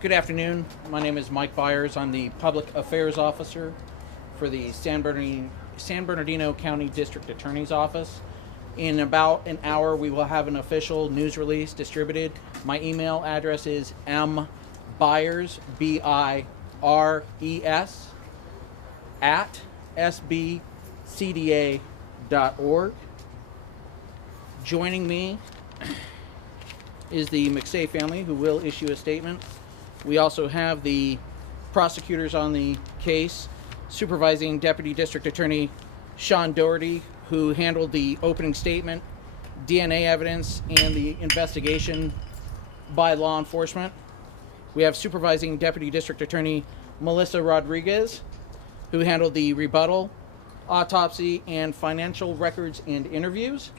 Good afternoon. My name is Mike Byers. I'm the Public Affairs Officer for the San Bernardino County District Attorney's Office. In about an hour, we will have an official news release distributed. My email address is mbyres, B-I-R-E-S, at sbcda.org. Joining me is the McStay family, who will issue a statement. We also have the prosecutors on the case, Supervising Deputy District Attorney Sean Doherty, who handled the opening statement, DNA evidence, and the investigation by law enforcement. We have Supervising Deputy District Attorney Melissa Rodriguez, who handled the rebuttal, autopsy, and financial records and interviews.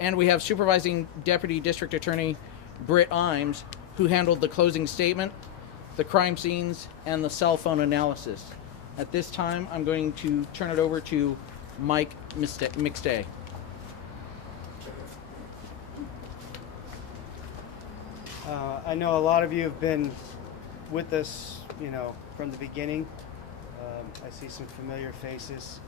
And we have Supervising Deputy District Attorney Britt Imes, who handled the closing statement, the crime scenes, and the cell phone analysis. At this time, I'm going to turn it over to Mike McStay. I know a lot of you have been with us, from the beginning. I see some familiar faces.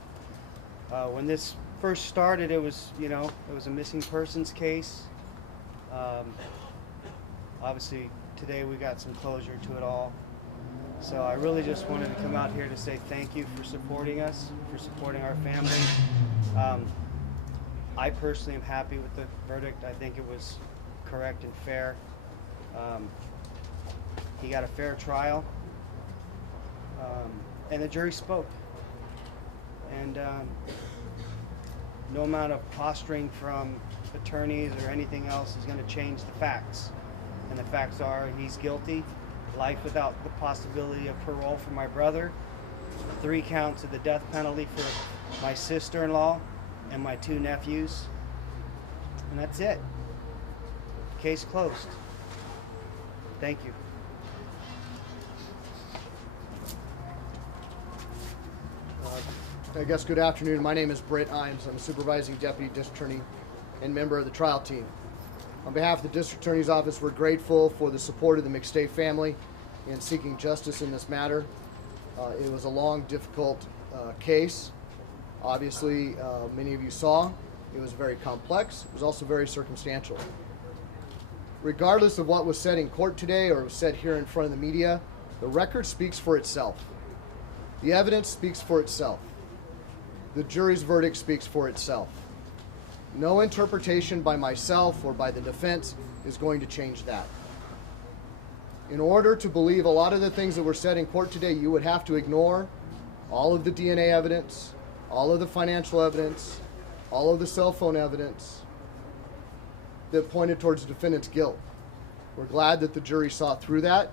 When this first started, it was a missing persons case. Obviously, today we got some closure to it all. So I really just wanted to come out here to say thank you for supporting us, for supporting our family. I personally am happy with the verdict. I think it was correct and fair. He got a fair trial, and the jury spoke. And no amount of posturing from attorneys or anything else is going to change the facts. And the facts are he's guilty, life without the possibility of parole for my brother, 3 counts of the death penalty for my sister-in-law and my 2 nephews. And that's it. Case closed. Thank you. I guess good afternoon. My name is Britt Imes. I'm a supervising deputy district attorney and member of the trial team. On behalf of the district attorney's office, we're grateful for the support of the McStay family in seeking justice in this matter. It was a long, difficult case. Obviously, many of you saw, it was very complex. It was also very circumstantial. Regardless of what was said in court today or was said here in front of the media, the record speaks for itself. The evidence speaks for itself. The jury's verdict speaks for itself. No interpretation by myself or by the defense is going to change that. In order to believe a lot of the things that were said in court today, you would have to ignore all of the DNA evidence, all of the financial evidence, all of the cell phone evidence that pointed towards the defendant's guilt. We're glad that the jury saw through that.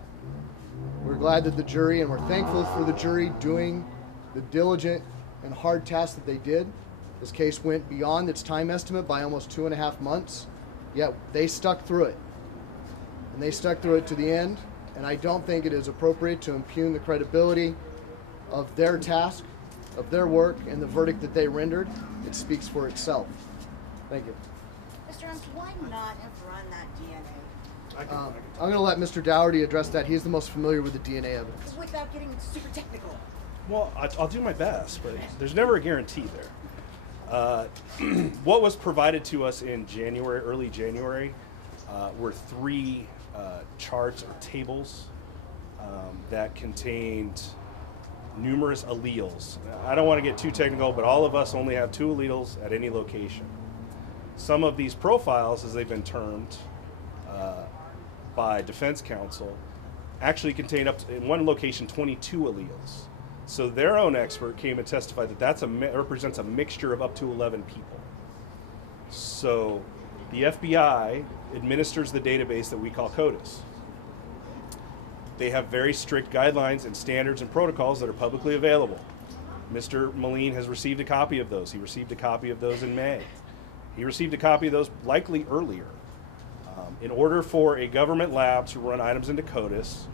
We're glad that the jury, and we're thankful for the jury doing the diligent and hard task that they did. This case went beyond its time estimate by almost 2.5 months, yet they stuck through it. And they stuck through it to the end, and I don't think it is appropriate to impugn the credibility of their task, of their work, and the verdict that they rendered. It speaks for itself. Thank you. Mr. Imes, why not have run that DNA? I'm going to let Mr. Dougherty address that. He's the most familiar with the DNA evidence. Without getting super technical. Well, I'll do my best, but there's never a guarantee there. What was provided to us in early January, were 3 charts or tables that contained numerous alleles. I don't want to get too technical, but all of us only have 2 alleles at any location. Some of these profiles, as they've been termed by defense counsel, actually contain up to, in one location, 22 alleles. So their own expert came and testified that that represents a mixture of up to 11 people. So the FBI administers the database that we call CODIS. They have very strict guidelines and standards and protocols that are publicly available. Mr. Moline has received a copy of those. He received a copy of those in May. He received a copy of those likely earlier. In order for a government lab to run items into CODIS,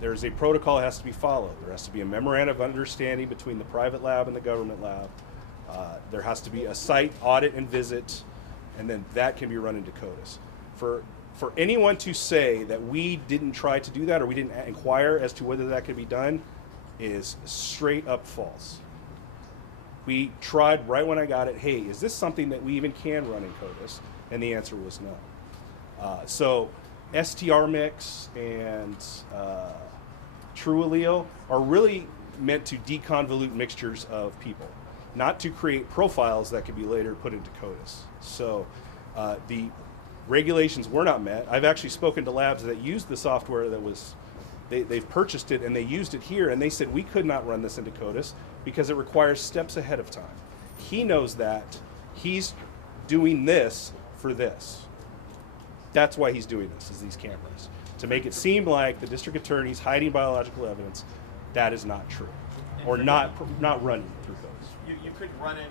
there's a protocol that has to be followed. There has to be a memorandum of understanding between the private lab and the government lab. There has to be a site audit and visit, and then that can be run into CODIS. For for anyone to say that we didn't try to do that or we didn't inquire as to whether that could be done is straight up false. We tried right when I got it, hey, is this something that we even can run in CODIS? And the answer was no. So STR mix and true allele are really meant to deconvolute mixtures of people, not to create profiles that could be later put into CODIS. So the regulations were not met. I've actually spoken to labs that used the software that was, they've purchased it and they used it here, and they said we could not run this into CODIS because it requires steps ahead of time. He knows that. He's doing this for this. That's why he's doing this, is these cameras. To make it seem like the district attorney's hiding biological evidence. That is not true. Or not running through CODIS. You couldn't run it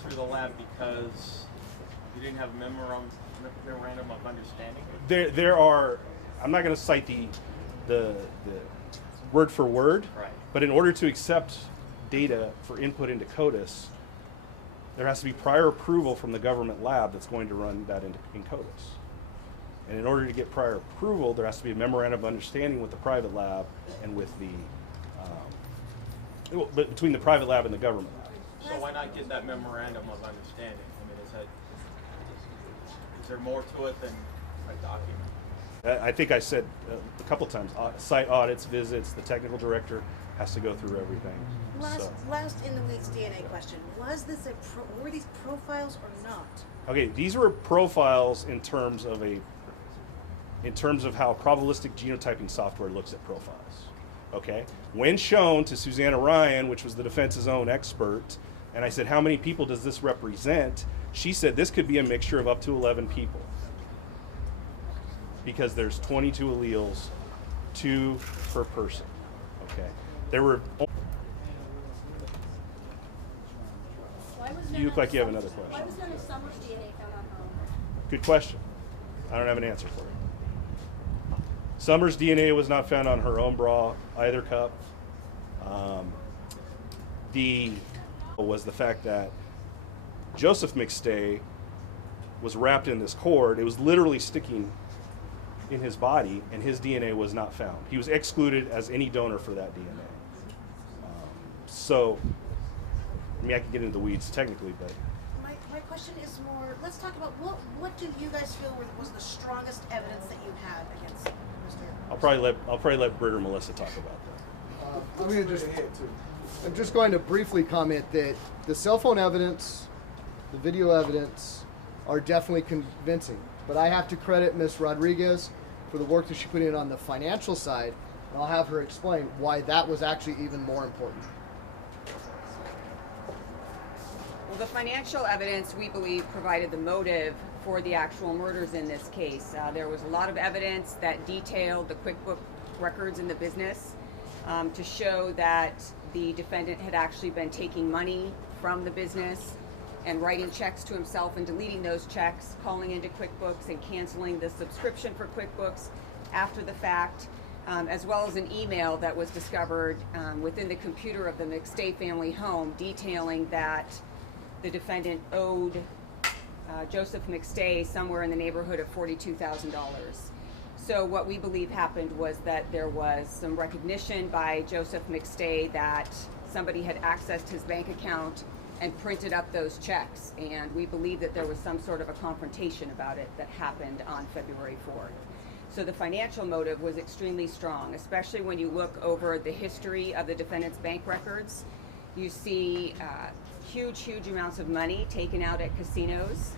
through the lab because you didn't have a memorandum of understanding? There are, I'm not going to cite the word for word, right, but in order to accept data for input into CODIS, there has to be prior approval from the government lab that's going to run that in CODIS. And in order to get prior approval, there has to be a memorandum of understanding with the private lab and with the, between the private lab and the government lab. So why not get that memorandum of understanding? I mean, is there more to it than a document? I think I said a couple times, site audits, visits, the technical director has to go through everything. Last in the weeds DNA question. Was this were these profiles or not? Okay, these were profiles in terms of how probabilistic genotyping software looks at profiles. Okay, when shown to Susanna Ryan, which was the defense's own expert, and I said, how many people does this represent? She said this could be a mixture of up to 11 people because there's 22 alleles, 2 per person. Okay, there were. You look like you have another question. Why was none of Summer's DNA found on her own? Good question. I don't have an answer for it. Summer's DNA was not found on her own bra, either cup. Was the fact that Joseph McStay was wrapped in this cord. It was literally sticking in his body, and his DNA was not found. He was excluded as any donor for that DNA. So, I mean, I can get into the weeds technically, but My question is more, let's talk about what do you guys feel was the strongest evidence that you had against Mr. I'll probably let Britt or Melissa talk about that. I'm just going to briefly comment that the cell phone evidence, the video evidence are definitely convincing, but I have to credit Ms. Rodriguez for the work that she put in on the financial side, and I'll have her explain why that was actually even more important. Well, the financial evidence, we believe, provided the motive for the actual murders in this case. There was a lot of evidence that detailed the QuickBook records in the business to show that the defendant had actually been taking money from the business and writing checks to himself and deleting those checks, calling into QuickBooks and canceling the subscription for QuickBooks after the fact, as well as an email that was discovered within the computer of the McStay family home detailing that the defendant owed Joseph McStay somewhere in the neighborhood of $42,000. So what we believe happened was that there was some recognition by Joseph McStay that somebody had accessed his bank account and printed up those checks, and we believe that there was some sort of a confrontation about it that happened on February 4th. So the financial motive was extremely strong, especially when you look over the history of the defendant's bank records. You see huge amounts of money taken out at casinos,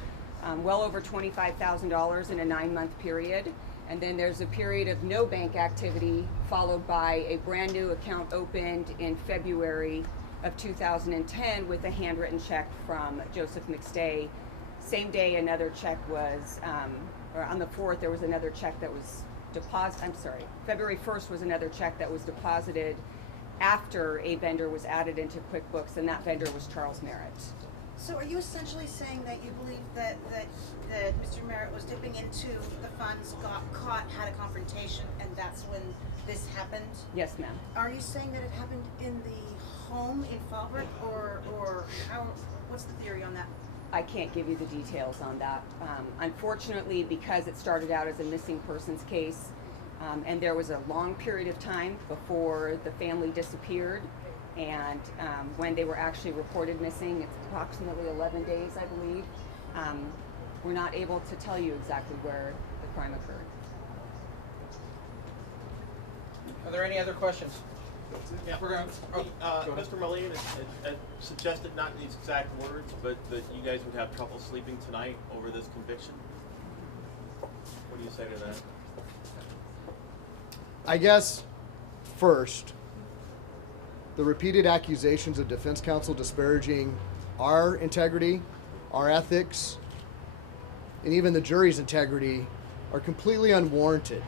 well over $25,000 in a 9-month period. And then there's a period of no bank activity followed by a brand new account opened in February of 2010 with a handwritten check from Joseph McStay. Same day another check was, or on the 4th there was another check that was February 1st was another check that was deposited after a vendor was added into QuickBooks, and that vendor was Charles Merritt. So are you essentially saying that you believe that Mr. Merritt was dipping into the funds, got caught, had a confrontation, and that's when this happened? Yes, ma'am. Are you saying that it happened in the home in Fallbrook, or how? What's the theory on that? I can't give you the details on that. Unfortunately, because it started out as a missing persons case, and there was a long period of time before the family disappeared, and when they were actually reported missing, it's approximately 11 days, I believe. We're not able to tell you exactly where the crime occurred. Are there any other questions? Yeah, We're going. Oh, go ahead. Mr. Mullane had suggested, not these exact words, but that you guys would have trouble sleeping tonight over this conviction. What do you say to that? I guess, first, the repeated accusations of defense counsel disparaging our integrity, our ethics, and even the jury's integrity are completely unwarranted.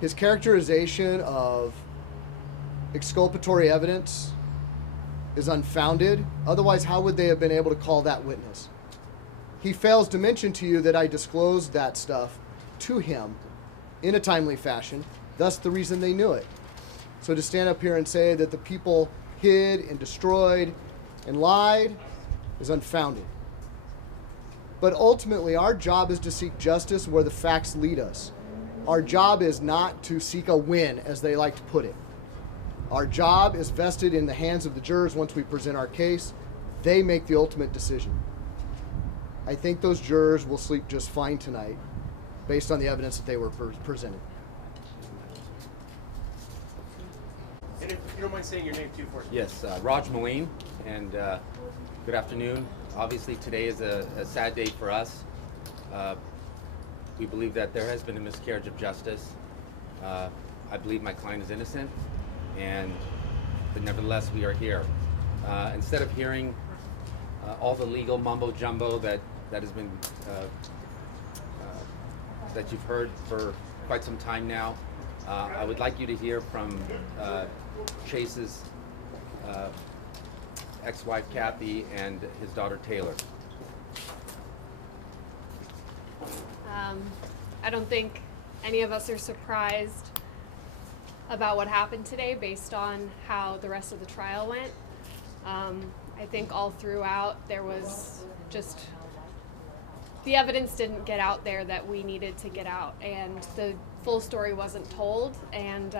His characterization of exculpatory evidence is unfounded. Otherwise, how would they have been able to call that witness? He fails to mention to you that I disclosed that stuff to him in a timely fashion, thus the reason they knew it. So to stand up here and say that the people hid and destroyed and lied is unfounded. But ultimately, our job is to seek justice where the facts lead us. Our job is not to seek a win, as they like to put it. Our job is vested in the hands of the jurors once we present our case. They make the ultimate decision. I think those jurors will sleep just fine tonight based on the evidence that they were presented. And if you don't mind saying your name too for us. Yes, Raj Mullane, and good afternoon. Obviously today is a sad day for us. We believe that there has been a miscarriage of justice. I believe my client is innocent, but nevertheless we are here. Instead of hearing all the legal mumbo jumbo that has been that you've heard for quite some time now, I would like you to hear from Chase's ex-wife Kathy and his daughter Taylor. I don't think any of us are surprised about what happened today based on how the rest of the trial went. I think all throughout there was just, the evidence didn't get out there that we needed to get out, and the full story wasn't told, and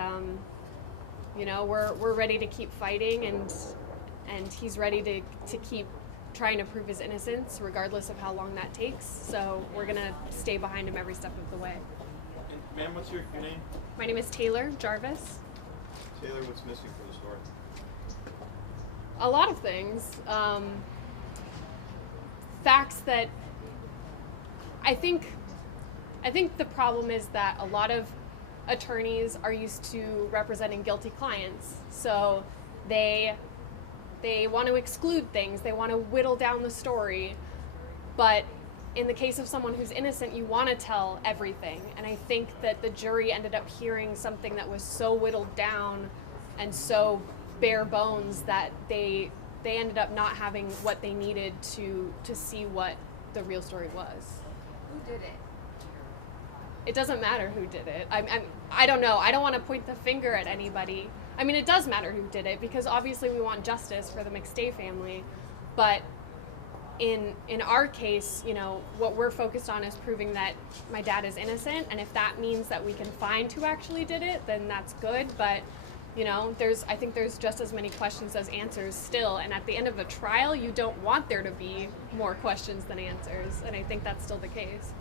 you know, we're ready to keep fighting, and he's ready to keep trying to prove his innocence regardless of how long that takes. So we're gonna stay behind him every step of the way. And ma'am, what's your name? My name is Taylor Jarvis. Taylor, what's missing for the story? A lot of things. Facts that I think the problem is that a lot of attorneys are used to representing guilty clients. So they want to exclude things, they want to whittle down the story, but in the case of someone who's innocent, you want to tell everything. And I think that the jury ended up hearing something that was so whittled down and so bare bones that they ended up not having what they needed to see what the real story was. Who did it? It doesn't matter who did it. I don't know. I don't want to point the finger at anybody. I mean, it does matter who did it, because obviously we want justice for the McStay family, but in our case, you know, what we're focused on is proving that my dad is innocent, and if that means that we can find who actually did it, then that's good. But you know, I think there's just as many questions as answers still, and at the end of a trial, you don't want there to be more questions than answers, and I think that's still the case.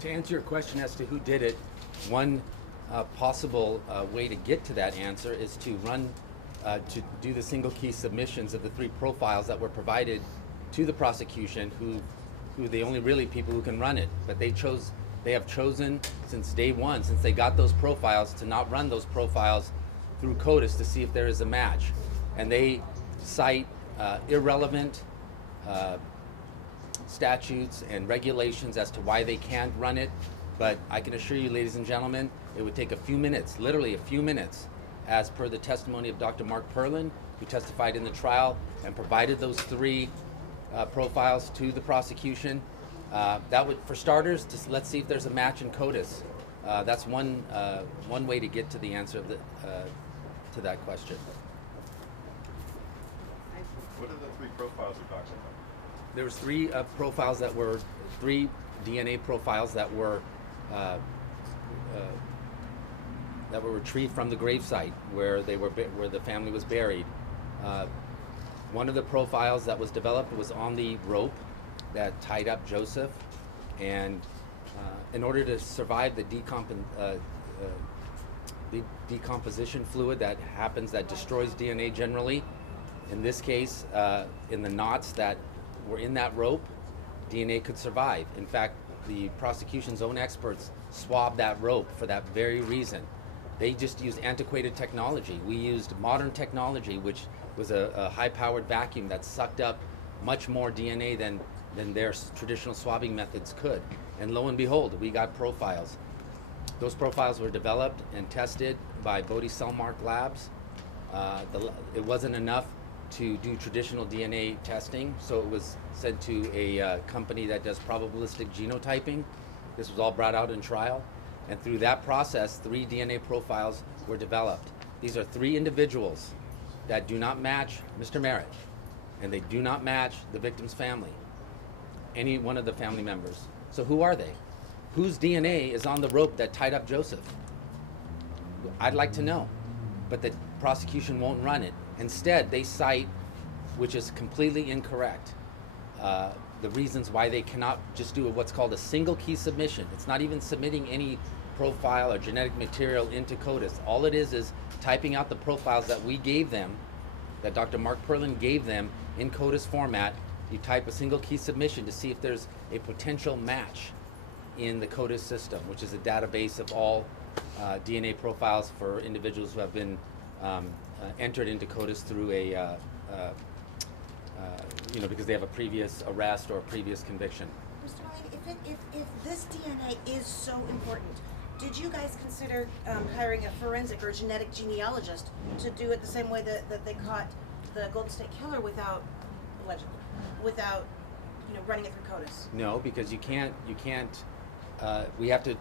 To answer your question as to who did it, one possible way to get to that answer is to to do the single key submissions of the 3 profiles that were provided to the prosecution, who the only really people who can run it. But they have chosen since day one, since they got those profiles, to not run those profiles through CODIS to see if there is a match. And they cite irrelevant statutes and regulations as to why they can't run it. But I can assure you, ladies and gentlemen, it would take a few minutes, literally a few minutes, as per the testimony of Dr. Mark Perlin, who testified in the trial and provided those 3 profiles to the prosecution. That would, for starters, just let's see if there's a match in CODIS. That's one way to get to the answer of to that question. What do the 3 profiles profiles you're talking about? There was three profiles that were three DNA profiles that were retrieved from the gravesite where where the family was buried. One of the profiles that was developed was on the rope that tied up Joseph, and in order to survive the decomposition fluid that happens, that destroys DNA generally, in this case, in the knots that were in that rope, DNA could survive. In fact, the prosecution's own experts swabbed that rope for that very reason. They just used antiquated technology. We used modern technology, which was a high-powered vacuum that sucked up much more DNA than their traditional swabbing methods could. And lo and behold, we got profiles. Those profiles were developed and tested by Bodie Cellmark Labs. It wasn't enough to do traditional DNA testing, so it was sent to a company that does probabilistic genotyping. This was all brought out in trial, and through that process, 3 DNA profiles were developed. These are 3 individuals that do not match Mr. Merritt, and they do not match the victim's family, any one of the family members. So who are they? Whose DNA is on the rope that tied up Joseph? I'd like to know, but the prosecution won't run it. Instead, they cite, which is completely incorrect, the reasons why they cannot just do what's called a single key submission. It's not even submitting any profile or genetic material into CODIS. All it is typing out the profiles that we gave them, that Dr. Mark Perlin gave them in CODIS format. You type a single key submission to see if there's a potential match in the CODIS system, which is a database of all DNA profiles for individuals who have been entered into CODIS through a, because they have a previous arrest or a previous conviction. Mr. Lane, if this DNA is so important, did you guys consider hiring a forensic or genetic genealogist to do it the same way that they caught the Golden State Killer without, allegedly, without running it through CODIS? No, because you can't. We have to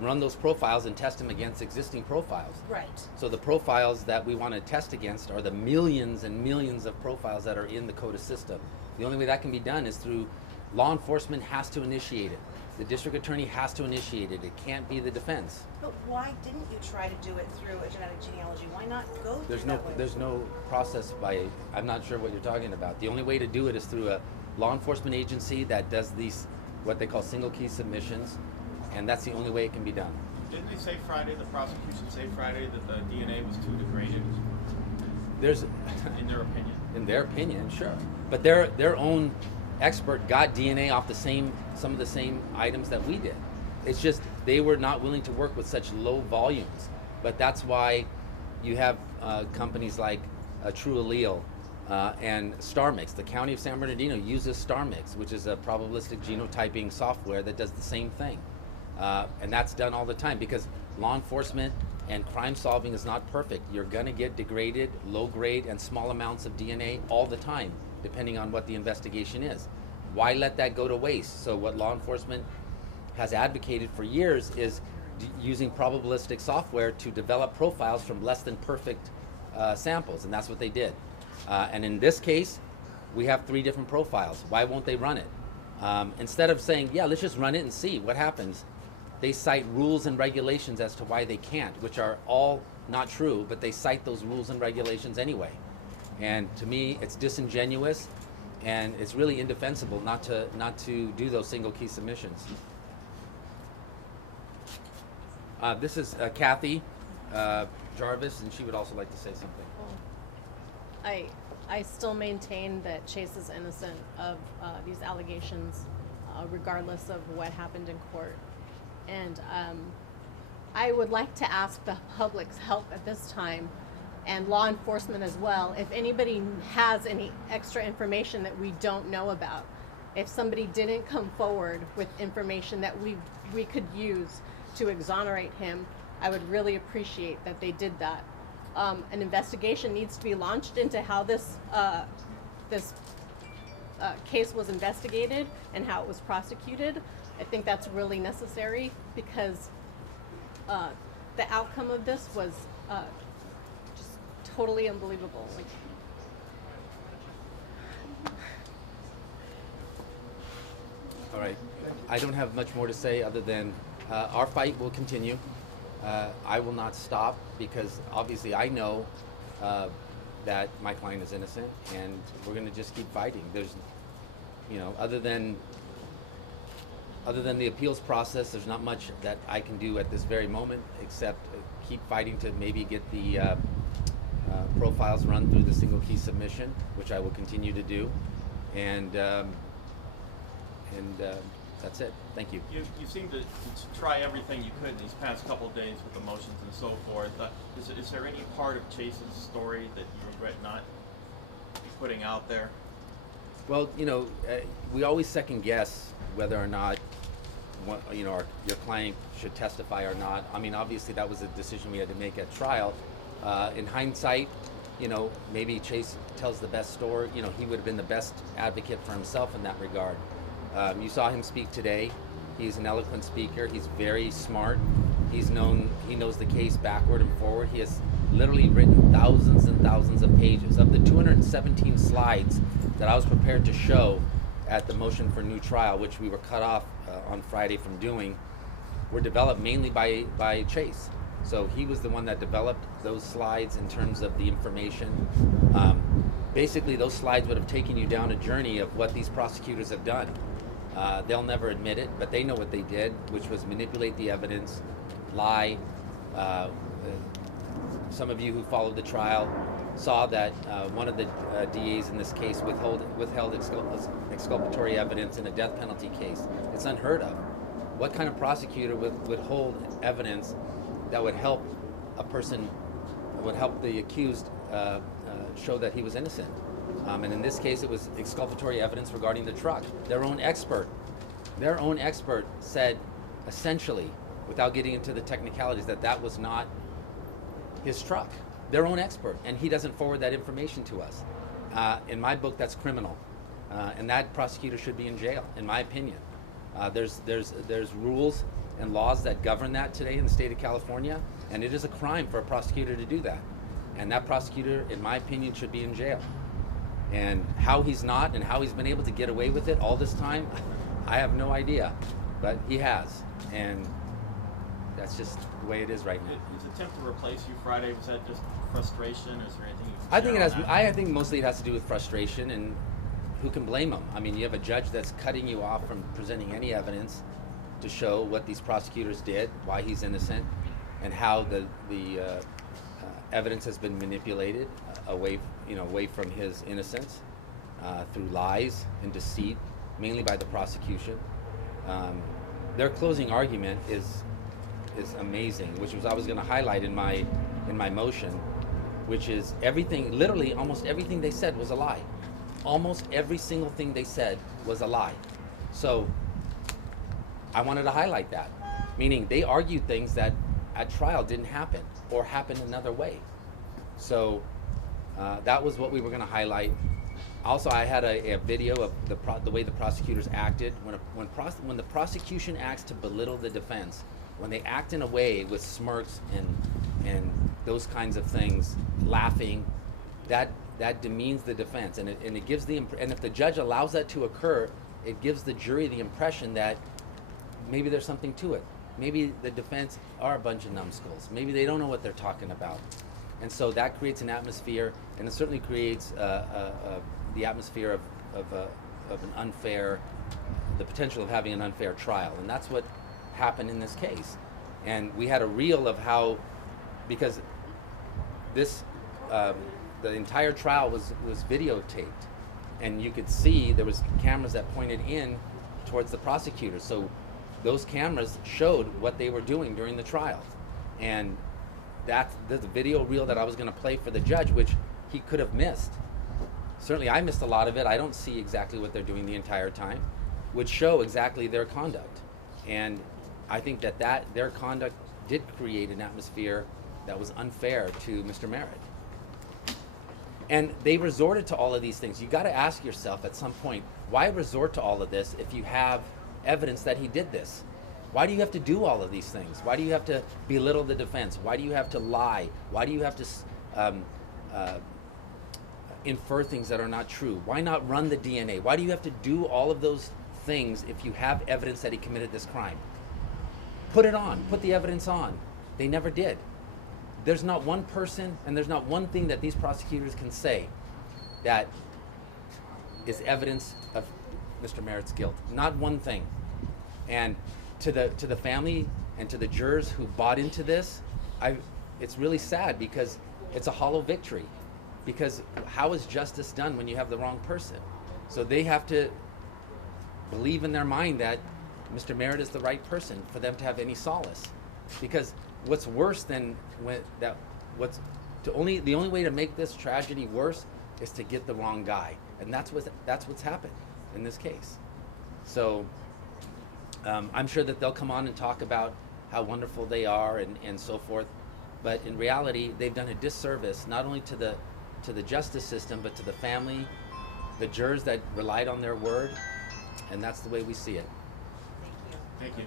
run those profiles and test them against existing profiles. Right. So the profiles that we want to test against are the millions and millions of profiles that are in the CODIS system. The only way that can be done is through law enforcement has to initiate it. The district attorney has to initiate it. It can't be the defense. But why didn't you try to do it through a genetic genealogy? Why not go through that way? There's no process by, I'm not sure what you're talking about. The only way to do it is through a law enforcement agency that does these, what they call single key submissions, and that's the only way it can be done. Didn't they say Friday, the prosecution say Friday, that the DNA was too degraded? There's, in their opinion? In their opinion, sure. But their own expert got DNA off some of the same items that we did. It's just they were not willing to work with such low volumes. But that's why you have companies like True Allele and StarMix. The county of San Bernardino uses StarMix, which is a probabilistic genotyping software that does the same thing. And that's done all the time because law enforcement and crime solving is not perfect. You're gonna get degraded, low grade, and small amounts of DNA all the time, depending on what the investigation is. Why let that go to waste? So what law enforcement has advocated for years is using probabilistic software to develop profiles from less than perfect samples, and that's what they did. And in this case, we have 3 different profiles. Why won't they run it? Instead of saying, yeah, let's just run it and see what happens, they cite rules and regulations as to why they can't, which are all not true, but they cite those rules and regulations anyway. And to me, it's disingenuous, and it's really indefensible not to do those single key submissions. This is Kathy Jarvis, and she would also like to say something. I still maintain that Chase is innocent of these allegations, regardless of what happened in court. And I would like to ask the public's help at this time, and law enforcement as well, if anybody has any extra information that we don't know about. If somebody didn't come forward with information that we could use to exonerate him, I would really appreciate that they did that. An investigation needs to be launched into how this case was investigated and how it was prosecuted. I think that's really necessary because the outcome of this was just totally unbelievable. Like, All right. I don't have much more to say other than our fight will continue. I will not stop because obviously I know that my client is innocent, and we're going to just keep fighting. There's, other than the appeals process, there's not much that I can do at this very moment except keep fighting to maybe get the profiles run through the single key submission, which I will continue to do, and that's it. Thank you. You seem to try everything you could in these past couple of days with the motions and so forth. Is there any part of Chase's story that you regret not putting out there? Well, we always second guess whether or not your client should testify or not. I mean, obviously that was a decision we had to make at trial. In hindsight, maybe Chase tells the best story. He would have been the best advocate for himself in that regard. You saw him speak today. He's an eloquent speaker. He's very smart. He knows the case backward and forward. He has literally written thousands and thousands of pages. Of the 217 slides that I was prepared to show at the motion for new trial, which we were cut off on Friday from doing, were developed mainly by Chase. So he was the one that developed those slides in terms of the information. Basically, those slides would have taken you down a journey of what these prosecutors have done. They'll never admit it, but they know what they did, which was manipulate the evidence, lie. Some of you who followed the trial saw that one of the DAs in this case withheld exculpatory evidence in a death penalty case. It's unheard of. What kind of prosecutor would withhold evidence that would help a person, would help the accused show that he was innocent? And in this case, it was exculpatory evidence regarding the truck. Their own expert said, essentially, without getting into the technicalities, that was not his truck. Their own expert, and he doesn't forward that information to us. In my book, that's criminal, and that prosecutor should be in jail, in my opinion. There's rules and laws that govern that today in the state of California, and it is a crime for a prosecutor to do that. And that prosecutor, in my opinion, should be in jail. And how he's not, and how he's been able to get away with it all this time, I have no idea, but he has, and that's just the way it is right now. His attempt to replace you Friday, was that just frustration? Is there anything you can I think it share has. on that? I think mostly it has to do with frustration, and who can blame him? I mean, you have a judge that's cutting you off from presenting any evidence to show what these prosecutors did, why he's innocent, and how the evidence has been manipulated away from his innocence through lies and deceit, mainly by the prosecution. Their closing argument is amazing, which was I was going to highlight in my motion, which is everything, literally almost everything they said was a lie. Almost every single thing they said was a lie. So I wanted to highlight that, meaning they argued things that at trial didn't happen or happened another way. So that was what we were going to highlight. Also, I had a video of the way the prosecutors acted when the prosecution acts to belittle the defense, when they act in a way with smirks and those kinds of things, laughing, that demeans the defense, and it gives and if the judge allows that to occur, it gives the jury the impression that maybe there's something to it. Maybe the defense are a bunch of numbskulls. Maybe they don't know what they're talking about, and so that creates an atmosphere, and it certainly creates the atmosphere of an unfair, the potential of having an unfair trial, and that's what happened in this case. And we had a reel of how, because this the entire trial was videotaped, and you could see there was cameras that pointed in towards the prosecutors. So those cameras showed what they were doing during the trial, and that's the video reel that I was going to play for the judge, which he could have missed. Certainly I missed a lot of it. I don't see exactly what they're doing the entire time, would show exactly their conduct. And I think that their conduct did create an atmosphere that was unfair to Mr. Merritt. And they resorted to all of these things. You got to ask yourself at some point, why resort to all of this if you have evidence that he did this? Why do you have to do all of these things? Why do you have to belittle the defense? Why do you have to lie? Why do you have to infer things that are not true? Why not run the DNA? Why do you have to do all of those things if you have evidence that he committed this crime. Put it on. Put the evidence on. They never did. There's not one person and there's not one thing that these prosecutors can say that is evidence of Mr. Merritt's guilt. Not one thing. And to the family and to the jurors who bought into this, it's really sad because it's a hollow victory. Because how is justice done when you have the wrong person? So they have to believe in their mind that Mr. Merritt is the right person for them to have any solace. Because what's worse than the only way to make this tragedy worse is to get the wrong guy, and that's what's happened in this case. So I'm sure that they'll come on and talk about how wonderful they are and so forth, but in reality, they've done a disservice not only to the justice system, but to the family, the jurors that relied on their word, and that's the way we see it. Thank you.